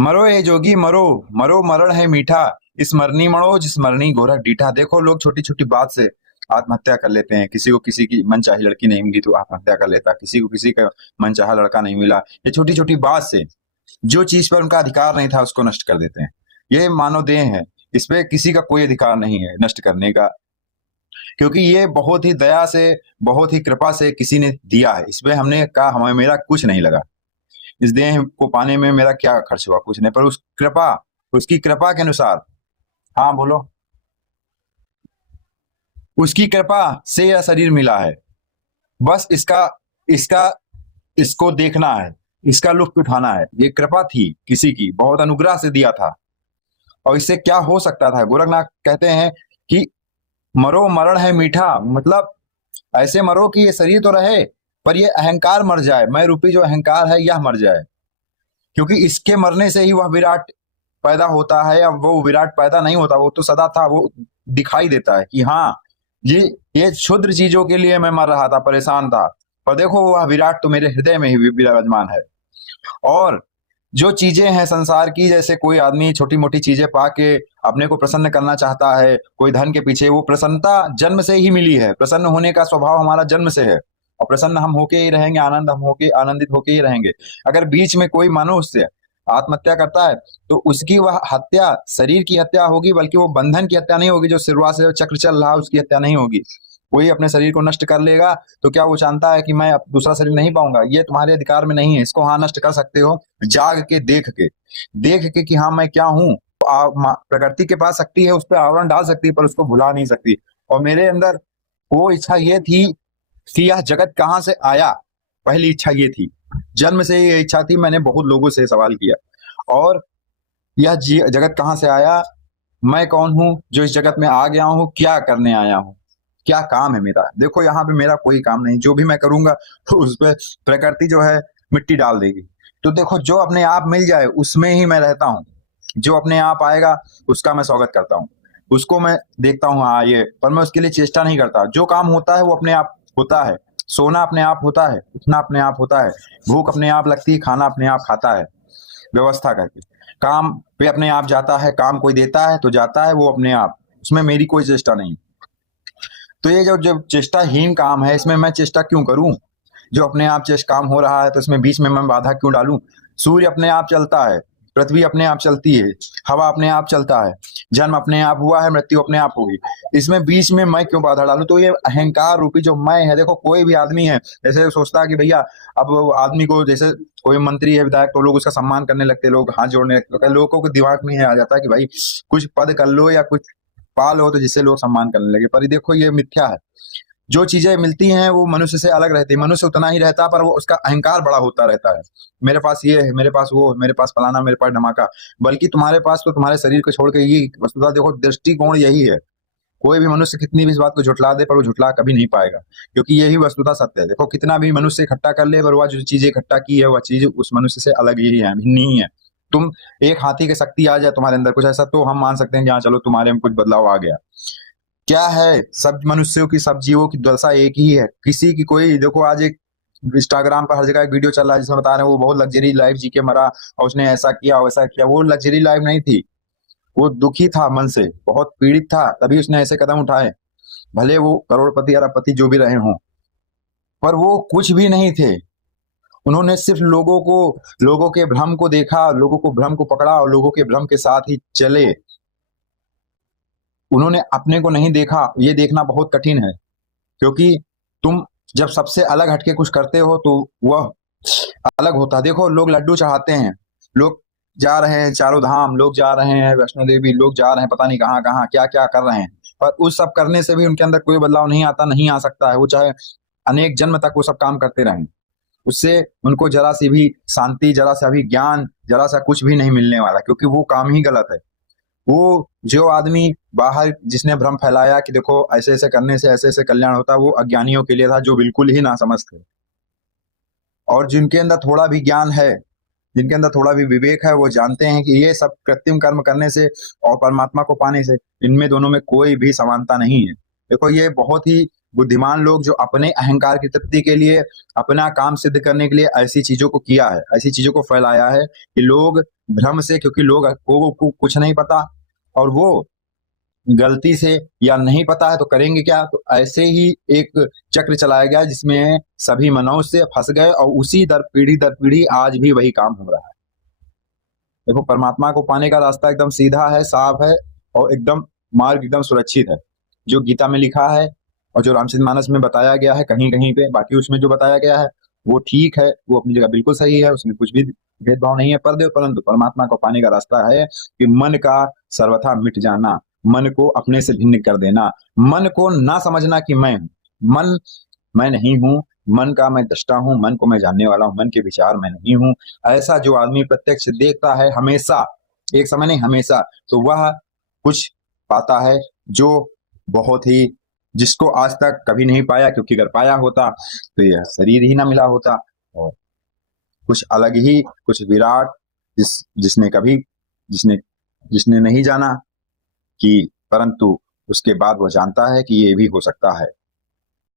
मरो ए जोगी मरो, मरो मरण है मीठा, इस मरनी मरो जिस मरनी गोरख डीठा। देखो लोग छोटी छोटी बात से आत्महत्या कर लेते हैं। किसी को किसी की मनचाही लड़की नहीं मिली तो आत्महत्या कर लेता, किसी को किसी का मनचाहा लड़का नहीं मिला, ये छोटी छोटी बात से जो चीज पर उनका अधिकार नहीं था उसको नष्ट कर देते हैं। ये मानव देह है, इस पे किसी का कोई अधिकार नहीं है नष्ट करने का, क्योंकि ये बहुत ही दया से, बहुत ही कृपा से किसी ने दिया है। इसमें हमने कहा हमें मेरा कुछ नहीं लगा, इस देह को पाने में मेरा क्या खर्च हुआ, कुछ नहीं, पर उस कृपा, उसकी कृपा के अनुसार। हाँ बोलो। उसकी कृपा से यह शरीर मिला है, बस इसका इसका इसको देखना है, इसका लुत्फ उठाना है। ये कृपा थी किसी की, बहुत अनुग्रह से दिया था। और इससे क्या हो सकता था? गोरखनाथ कहते हैं कि मरो मरण है मीठा, मतलब ऐसे मरो कि ये शरीर तो रहे पर ये अहंकार मर जाए, मैं रूपी जो अहंकार है यह मर जाए, क्योंकि इसके मरने से ही वह विराट पैदा होता है। या वो विराट पैदा नहीं होता, वो तो सदा था, वो दिखाई देता है कि हाँ ये क्षुद्र चीजों के लिए मैं मर रहा था, परेशान था, पर देखो वह विराट तो मेरे हृदय में ही विराजमान है। और जो चीजें हैं संसार की, जैसे कोई आदमी छोटी मोटी चीजें पाके अपने को प्रसन्न करना चाहता है, कोई धन के पीछे, वो प्रसन्नता जन्म से ही मिली है, प्रसन्न होने का स्वभाव हमारा जन्म से है, और प्रसन्न हम होके ही रहेंगे, आनंद हम होके आनंदित होके ही रहेंगे। अगर बीच में कोई मनुष्य आत्महत्या करता है तो उसकी वह हत्या शरीर की हत्या होगी, बल्कि वो बंधन की हत्या नहीं होगी, जो शुरुआत से चक्र चल रहा है उसकी हत्या नहीं होगी। कोई अपने शरीर को नष्ट कर लेगा तो क्या वो जानता है कि मैं अब दूसरा शरीर नहीं पाऊंगा? ये तुम्हारे अधिकार में नहीं है। इसको हाँ नष्ट कर सकते हो जाग के, देख के कि हाँ मैं क्या हूँ। प्रकृति के पास शक्ति है, उस पर आवरण डाल सकती है पर उसको भुला नहीं सकती। और मेरे अंदर वो इच्छा ये थी कि यह जगत कहाँ से आया, पहली इच्छा ये थी, जन्म से ये इच्छा थी। मैंने बहुत लोगों से सवाल किया, और यह जगत कहाँ से आया, मैं कौन हूँ जो इस जगत में आ गया हूँ, क्या करने आया हूँ, क्या काम है मेरा? देखो यहाँ पे मेरा कोई काम नहीं, जो भी मैं करूंगा तो उस पर प्रकृति जो है मिट्टी डाल देगी। तो देखो जो अपने आप मिल जाए उसमें ही मैं रहता हूँ, जो अपने आप आएगा उसका मैं स्वागत करता हूँ, उसको मैं देखता हूँ हाँ ये, पर मैं उसके लिए चेष्टा नहीं करता। जो काम होता है वो अपने आप होता है, सोना अपने आप होता है, उठना अपने आप होता है, भूख अपने आप लगती है, खाना अपने आप खाता है व्यवस्था करके, काम पे अपने आप जाता है, काम कोई देता है तो जाता है वो अपने आप, उसमें मेरी कोई चेष्टा नहीं। तो ये जो जब चेष्टाहीन काम है, इसमें मैं चेष्टा क्यों करूं? जो अपने आप चेष्टा काम हो रहा है तो इसमें बीच में मैं बाधा क्यों डालूं? सूर्य अपने आप चलता है, पृथ्वी अपने आप चलती है, हवा अपने आप चलता है, जन्म अपने आप हुआ है, मृत्यु अपने आप होगी, इसमें बीच में मैं क्यों बाधा डालूं? तो ये अहंकार रूपी जो मैं है, देखो कोई भी आदमी है जैसे सोचता है कि भैया, अब आदमी को जैसे कोई मंत्री है, विधायक, तो लोग उसका सम्मान करने लगते, लोग हाथ जोड़ने लगते, लोगों के दिमाग में आ जाता है कि भाई कुछ पद कर लो या कुछ पाल हो तो जिससे लोग सम्मान करने लगे। पर देखो ये मिथ्या है। जो चीजें मिलती हैं वो मनुष्य से अलग रहती है, मनुष्य उतना ही रहता पर वो उसका अहंकार बड़ा होता रहता है। मेरे पास ये है, मेरे पास वो, मेरे पास फलाना, मेरे पास धमाका, बल्कि तुम्हारे पास तो तुम्हारे शरीर को छोड़ के ये वस्तुतः देखो दृष्टिकोण यही है। कोई भी मनुष्य कितनी भी इस बात को झुठला दे पर वो झुठला कभी नहीं पाएगा, क्योंकि यही वस्तुतः सत्य है। देखो कितना भी मनुष्य इकट्ठा कर ले पर वह जो चीजें इकट्ठा की है वह चीज उस मनुष्य से अलग ही है, भिन्न ही है। तुम एक हाथी की शक्ति आ जाए तुम्हारे अंदर कुछ ऐसा, तो हम मान सकते हैं कि हाँ चलो तुम्हारे में कुछ बदलाव आ गया। क्या है, सब मनुष्यों की, सब जीवों की दशा एक ही है। किसी की कोई, देखो आज एक इंस्टाग्राम पर हर जगह एक वीडियो चल रहा है जिसमें बता रहे हैं वो बहुत लग्जरी लाइफ जी के मरा और उसने ऐसा किया वैसा किया। वो लग्जरी लाइफ नहीं थी, वो दुखी था, मन से बहुत पीड़ित था, तभी उसने ऐसे कदम उठाए। भले वो करोड़पति अरबपति जो भी रहे हों, पर वो कुछ भी नहीं थे। उन्होंने सिर्फ लोगों के भ्रम को देखा, लोगों को भ्रम को पकड़ा और लोगों के भ्रम के साथ ही चले। उन्होंने अपने को नहीं देखा। ये देखना बहुत कठिन है, क्योंकि तुम जब सबसे अलग हटके कुछ करते हो तो वह अलग होता है। देखो लोग लड्डू चढ़ाते हैं, लोग जा रहे हैं चारों धाम, लोग जा रहे हैं वैष्णो देवी, लोग जा रहे हैं पता नहीं कहाँ कहाँ, क्या क्या कर रहे हैं, पर उस सब करने से भी उनके अंदर कोई बदलाव नहीं आता, नहीं आ सकता है। वो चाहे अनेक जन्म तक वो सब काम करते रहें, उससे उनको जरा सी भी शांति, जरा सा भी ज्ञान, जरा सा कुछ भी नहीं मिलने वाला, क्योंकि वो काम ही गलत है। वो जो आदमी बाहर जिसने भ्रम फैलाया कि देखो ऐसे ऐसे करने से ऐसे ऐसे कल्याण होता, वो अज्ञानियों के लिए था जो बिल्कुल ही नासमझ थे। और जिनके अंदर थोड़ा भी ज्ञान है, जिनके अंदर थोड़ा भी विवेक है, वो जानते हैं कि ये सब कृत्रिम कर्म करने से और परमात्मा को पाने से इनमें दोनों में कोई भी समानता नहीं है। देखो ये बहुत ही बुद्धिमान लोग जो अपने अहंकार की तृप्ति के लिए, अपना काम सिद्ध करने के लिए ऐसी चीजों को किया है, ऐसी चीजों को फैलाया है कि लोग भ्रम से, क्योंकि लोग को कुछ नहीं पता और वो गलती से या नहीं पता है तो करेंगे क्या। तो ऐसे ही एक चक्र चलाया गया जिसमें सभी मनुष्य फंस गए और उसी दर पीढ़ी आज भी वही काम हो रहा है। देखो, परमात्मा को पाने का रास्ता एकदम सीधा है, साफ है और एकदम मार्ग एकदम सुरक्षित है, जो गीता में लिखा है और जो रामचरितमानस में बताया गया है कहीं कहीं पे। बाकी उसमें जो बताया गया है वो ठीक है, वो अपनी जगह बिल्कुल सही है, उसमें कुछ भी भेदभाव नहीं है। परंतु परमात्मा को पाने का रास्ता है कि मन का सर्वथा मिट जाना, मन को अपने से भिन्न कर देना, मन को ना समझना कि मैं नहीं हूं, मन का मैं दृष्टा हूं, मन को मैं जानने वाला हूं, मन के विचार मैं नहीं हूं। ऐसा जो आदमी प्रत्यक्ष देखता है हमेशा, एक समय नहीं हमेशा, तो वह कुछ पाता है जो बहुत ही, जिसको आज तक कभी नहीं पाया, क्योंकि अगर पाया होता तो यह शरीर ही ना मिला होता और कुछ अलग ही, कुछ विराट, जिसने नहीं जाना कि, परंतु उसके बाद वह जानता है कि ये भी हो सकता है।